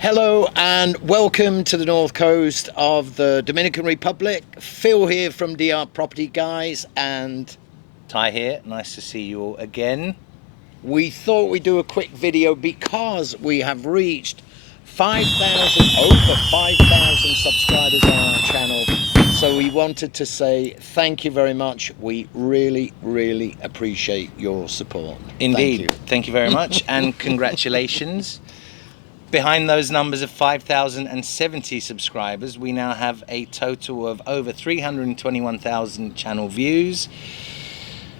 Hello and welcome to the north coast of the Dominican Republic. Phil here from DR Property Guys and Ty here. Nice to see you all again. We thought we'd do a quick video because we have reached over 5,000 subscribers on our channel. So we wanted to say thank you very much. We really, really appreciate your support. Indeed. Thank you very much and congratulations. Behind those numbers of 5,070 subscribers, we now have a total of over 321,000 channel views,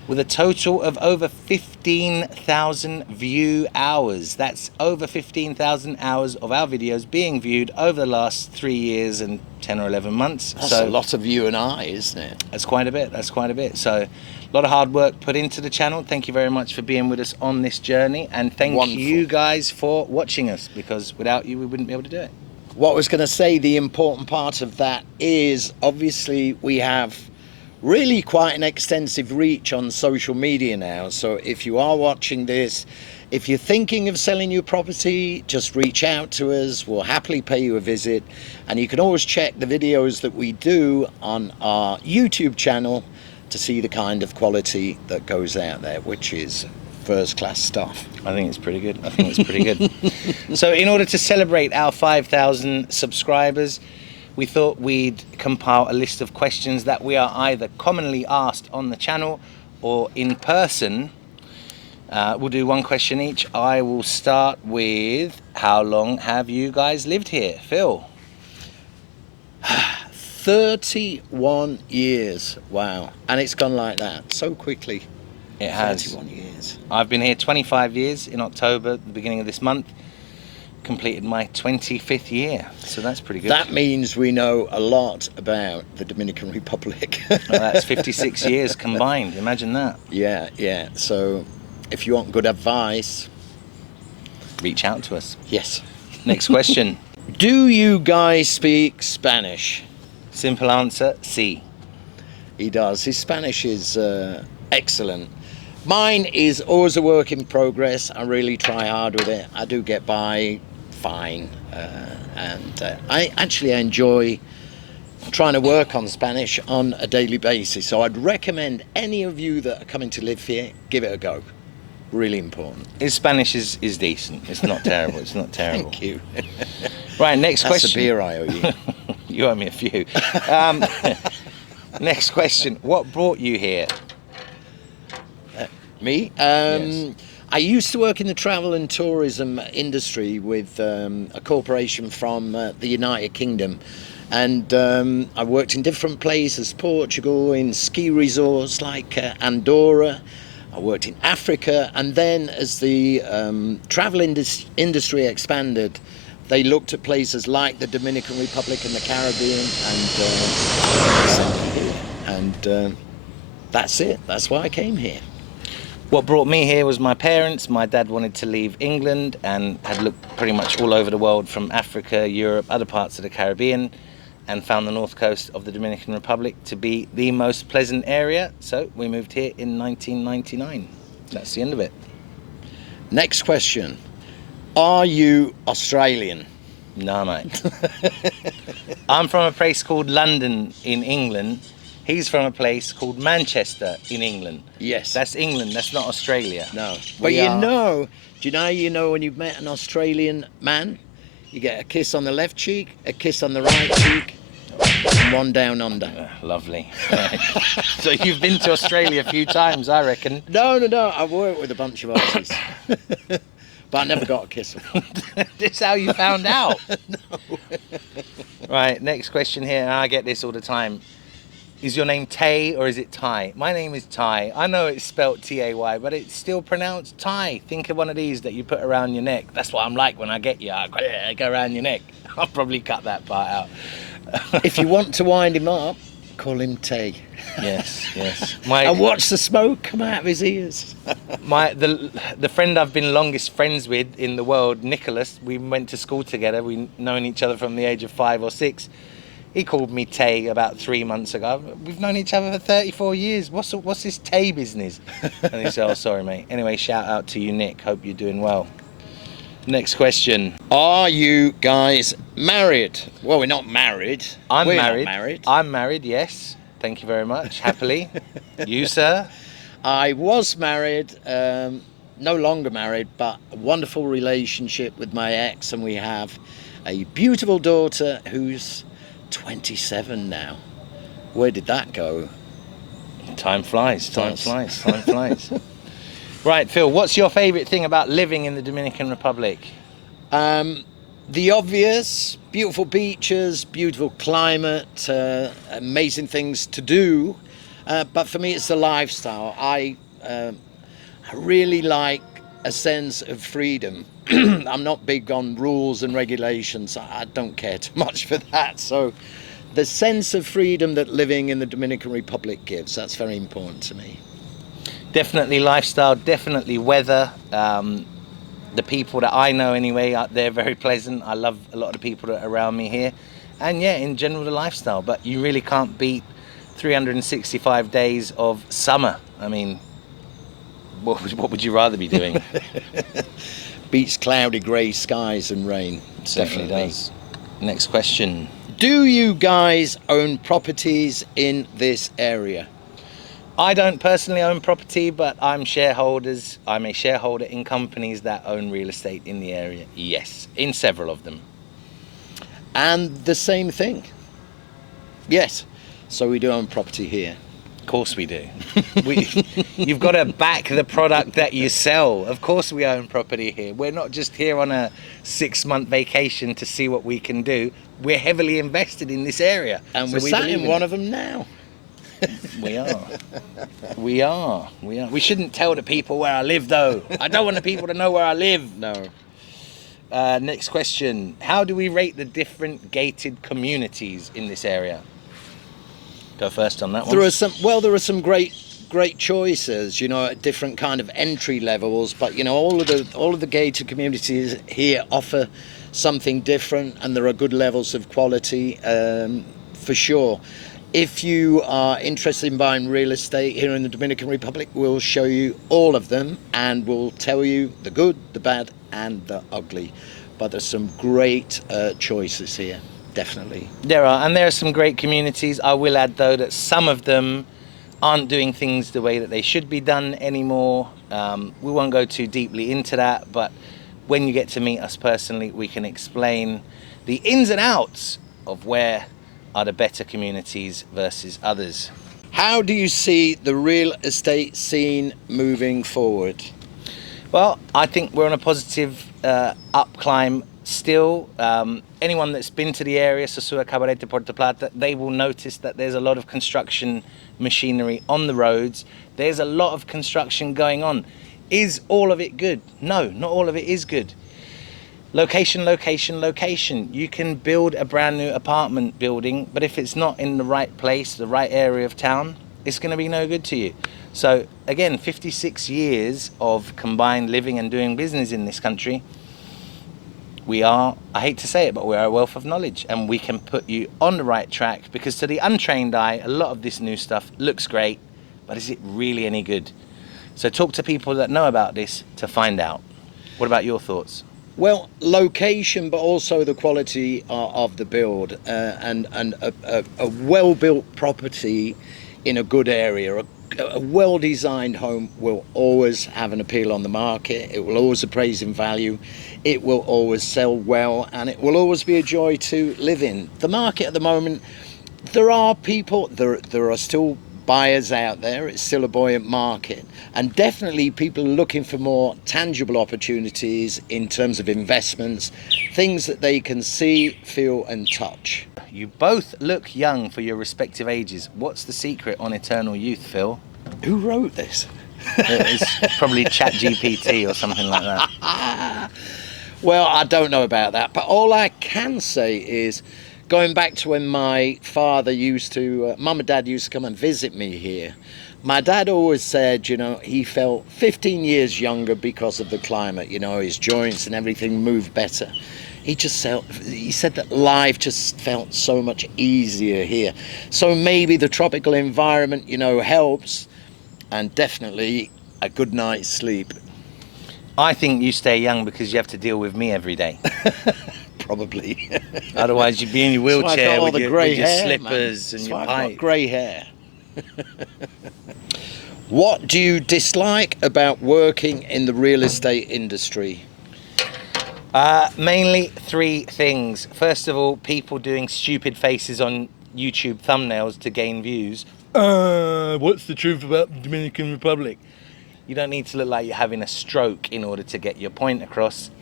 with a total of over 15,000 view hours. That's over 15,000 hours of our videos being viewed over the last 3 years and 10 or 11 months. That's a lot of you and I, isn't it? That's quite a bit. That's quite a bit. So a lot of hard work put into the channel. Thank you very much for being with us on this journey, and thank you guys for watching us, because without you we wouldn't be able to do it. What I was going to say, the important part of that is obviously we have really quite an extensive reach on social media now. So if you are watching this, if you're thinking of selling your property, just reach out to us. We'll happily pay you a visit, and you can always check the videos that we do on our YouTube channel to see the kind of quality that goes out there, which is first class stuff. I think it's pretty good. So in order to celebrate our 5,000 subscribers, we thought we'd compile a list of questions that we are either commonly asked on the channel or in person. We'll do one question each. I will start with, how long have you guys lived here? Phil? 31 years. Wow. And it's gone like that so quickly. It has. 31 years. I've been here 25 years in October, the beginning of this month. Completed my 25th year, so that's pretty good. That means we know a lot about the Dominican Republic. Well, that's 56 years combined. Imagine that. Yeah. So if you want good advice, reach out to us. Yes. Next question. Do you guys speak Spanish? Simple answer, sí. He does. His Spanish is excellent. Mine is always a work in progress. I really try hard with it. I do get by fine. I enjoy trying to work on Spanish on a daily basis. So I'd recommend any of you that are coming to live here, give it a go. Really important. His Spanish is decent. It's not terrible. It's not terrible. Thank you. Right, next That's question. a beer I owe you. You owe me a few. Next question. What brought you here? Me? Yes. I used to work in the travel and tourism industry with a corporation from the United Kingdom. And I worked in different places, Portugal, in ski resorts like Andorra. I worked in Africa. And then as the travel industry expanded, they looked at places like the Dominican Republic and the Caribbean, and that's it. That's why I came here. What brought me here was my parents. My dad wanted to leave England and had looked pretty much all over the world, from Africa, Europe, other parts of the Caribbean, and found the north coast of the Dominican Republic to be the most pleasant area. So we moved here in 1999. That's the end of it. Next question. Are you Australian? No, mate. I'm from a place called London in England. He's from a place called Manchester in England. Yes. That's England, that's not Australia. No. But do you know when you've met an Australian man, you get a kiss on the left cheek, a kiss on the right cheek, and one down under. Lovely. So you've been to Australia a few times, I reckon. No. I've worked with a bunch of Aussies. But I never got a kiss. That's how you found out. No. Right, next question here. I get this all the time. Is your name Tay or is it Ty? My name is Ty. I know it's spelt T-A-Y, but it's still pronounced Ty. Think of one of these that you put around your neck. That's what I'm like when I get you. I go around your neck. I'll probably cut that part out. If you want to wind him up, call him Tay. Yes. And watch the smoke come out of his ears. The friend I've been longest friends with in the world, Nicholas, we went to school together. We've known each other from the age of 5 or 6. He called me Tay about 3 months ago. We've known each other for 34 years. What's this Tay business? And he said, oh, sorry, mate. Anyway, shout out to you, Nick. Hope you're doing well. Next question. Are you guys married? Well, we're not married. I'm We're married. Not married. I'm married, yes. Thank you very much. Happily. You, sir? I was married, no longer married, but a wonderful relationship with my ex, and we have a beautiful daughter who's 27 now. Where did that go? Time flies, time flies, time flies. Right, Phil, what's your favourite thing about living in the Dominican Republic? The obvious: beautiful beaches, beautiful climate, amazing things to do. But for me, it's the lifestyle. I really like a sense of freedom. I'm not big on rules and regulations. I don't care too much for that. So the sense of freedom that living in the Dominican Republic gives, that's very important to me. Definitely lifestyle, definitely weather. The people that I know anyway, they're very pleasant. I love a lot of the people that are around me here. And yeah, in general, the lifestyle. But you really can't beat 365 days of summer. I mean, what would you rather be doing? Beats cloudy grey skies and rain. Definitely does. Next question. Do you guys own properties in this area? I don't personally own property, but I'm a shareholder in companies that own real estate in the area. Yes, in several of them. And the same thing. Yes. So we do own property here. Of course we do. You've got to back the product that you sell. Of course we own property here. We're not just here on a 6-month vacation to see what we can do. We're heavily invested in this area. And so we're we sat believe in one of them now. We are. We are. We shouldn't tell the people where I live, though. I don't want the people to know where I live. No. Next question. How do we rate the different gated communities in this area? Go first on that one. There are some great choices, you know, at different kind of entry levels, but you know, all of the gated communities here offer something different, and there are good levels of quality, for sure. If you are interested in buying real estate here in the Dominican Republic, we'll show you all of them, and we'll tell you the good, the bad, and the ugly. But there's some great choices here, definitely. There are some great communities. I will add, though, that some of them aren't doing things the way that they should be done anymore. We won't go too deeply into that, but when you get to meet us personally, we can explain the ins and outs of where are the better communities versus others. How do you see the real estate scene moving forward? Well, I think we're on a positive up climb still. Anyone that's been to the area, Sosua, Cabarete, Puerto Plata, they will notice that there's a lot of construction machinery on the roads. There's a lot of construction going on. Is all of it good? No, not all of it is good. Location, location, location. You can build a brand new apartment building, but if it's not in the right place, the right area of town, it's going to be no good to you. So again, 56 years of combined living and doing business in this country, we are, I hate to say it, but we are a wealth of knowledge, and we can put you on the right track, because to the untrained eye, a lot of this new stuff looks great, but is it really any good? So talk to people that know about this to find out. What about your thoughts? Well, location, but also the quality of the build, and a well-built property in a good area. A well-designed home will always have an appeal on the market. It will always appraise in value. It will always sell well, and it will always be a joy to live in. The market at the moment, there are people, there are still buyers out there. It's still a buoyant market, and definitely people are looking for more tangible opportunities in terms of investments, things that they can see, feel and touch. You both look young for your respective ages. What's the secret on eternal youth, Phil? Who wrote this? It's probably ChatGPT or something like that. Well, I don't know about that, but all I can say is, going back to when my father mum and dad used to come and visit me here, my dad always said, you know, he felt 15 years younger because of the climate, you know, his joints and everything moved better. He said that life just felt so much easier here. So maybe the tropical environment, you know, helps, and definitely a good night's sleep. I think you stay young because you have to deal with me every day. Probably. Otherwise, you'd be in your That's why I've got wheelchair all with the your, grey with your hair, slippers man. and That's your why I've got pipe. grey hair. What do you dislike about working in the real estate industry? Mainly three things. First of all, people doing stupid faces on YouTube thumbnails to gain views. What's the truth about the Dominican Republic? You don't need to look like you're having a stroke in order to get your point across.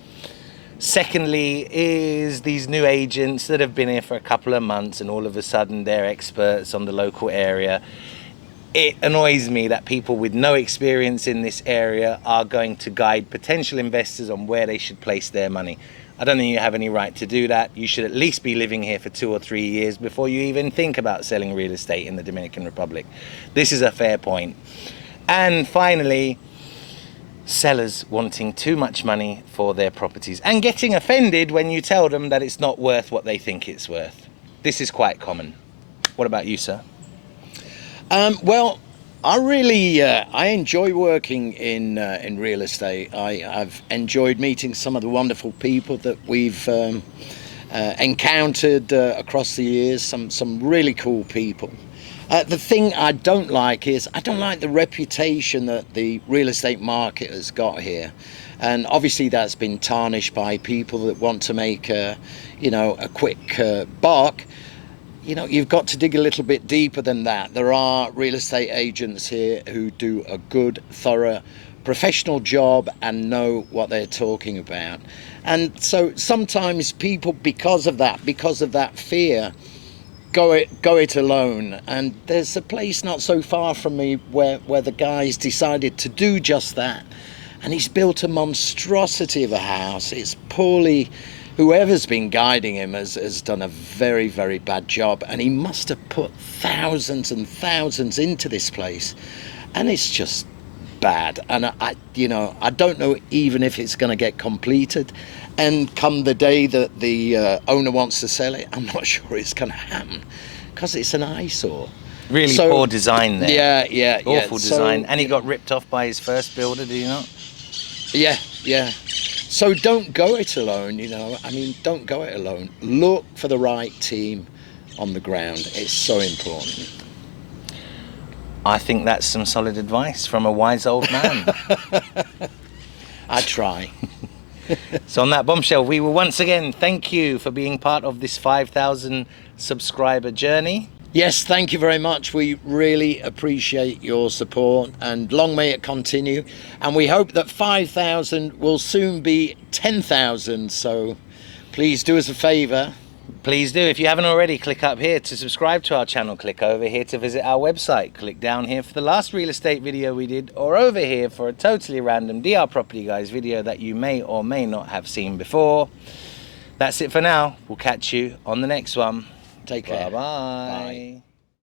Secondly is these new agents that have been here for a couple of months and all of a sudden they're experts on the local area. It annoys me that people with no experience in this area are going to guide potential investors on where they should place their money. I don't think you have any right to do that. You should at least be living here for 2 or 3 years before you even think about selling real estate in the Dominican Republic. This is a fair point. And finally, sellers wanting too much money for their properties and getting offended when you tell them that it's not worth what they think it's worth. This is quite common. What about you, sir? Well, I enjoy working in real estate. I've enjoyed meeting some of the wonderful people that we've encountered across the years. Some really cool people. The thing I don't like is I don't like the reputation that the real estate market has got here, and obviously that's been tarnished by people that want to make a quick buck. You've got to dig a little bit deeper than that. There are real estate agents here who do a good, thorough, professional job and know what they're talking about. And so sometimes people, because of that fear, go it alone. And there's a place not so far from me where the guy's decided to do just that. And he's built a monstrosity of a house. It's poorly... Whoever's been guiding him has done a very, very bad job, and he must have put thousands and thousands into this place, and it's just bad. And I don't know even if it's going to get completed, and come the day that the owner wants to sell it, I'm not sure it's going to happen because it's an eyesore. Really poor design there. Yeah. Awful design. And he got ripped off by his first builder, do you not? Yeah. So don't go it alone, don't go it alone. Look for the right team on the ground. It's so important. I think that's some solid advice from a wise old man. I try. So on that bombshell, we will once again thank you for being part of this 5,000 subscriber journey. Yes, thank you very much. We really appreciate your support, and long may it continue. And we hope that 5,000 will soon be 10,000. So please do us a favor. Please do. If you haven't already, click up here to subscribe to our channel. Click over here to visit our website. Click down here for the last real estate video we did, or over here for a totally random DR Property Guys video that you may or may not have seen before. That's it for now. We'll catch you on the next one. Take care. Bye-bye. Bye.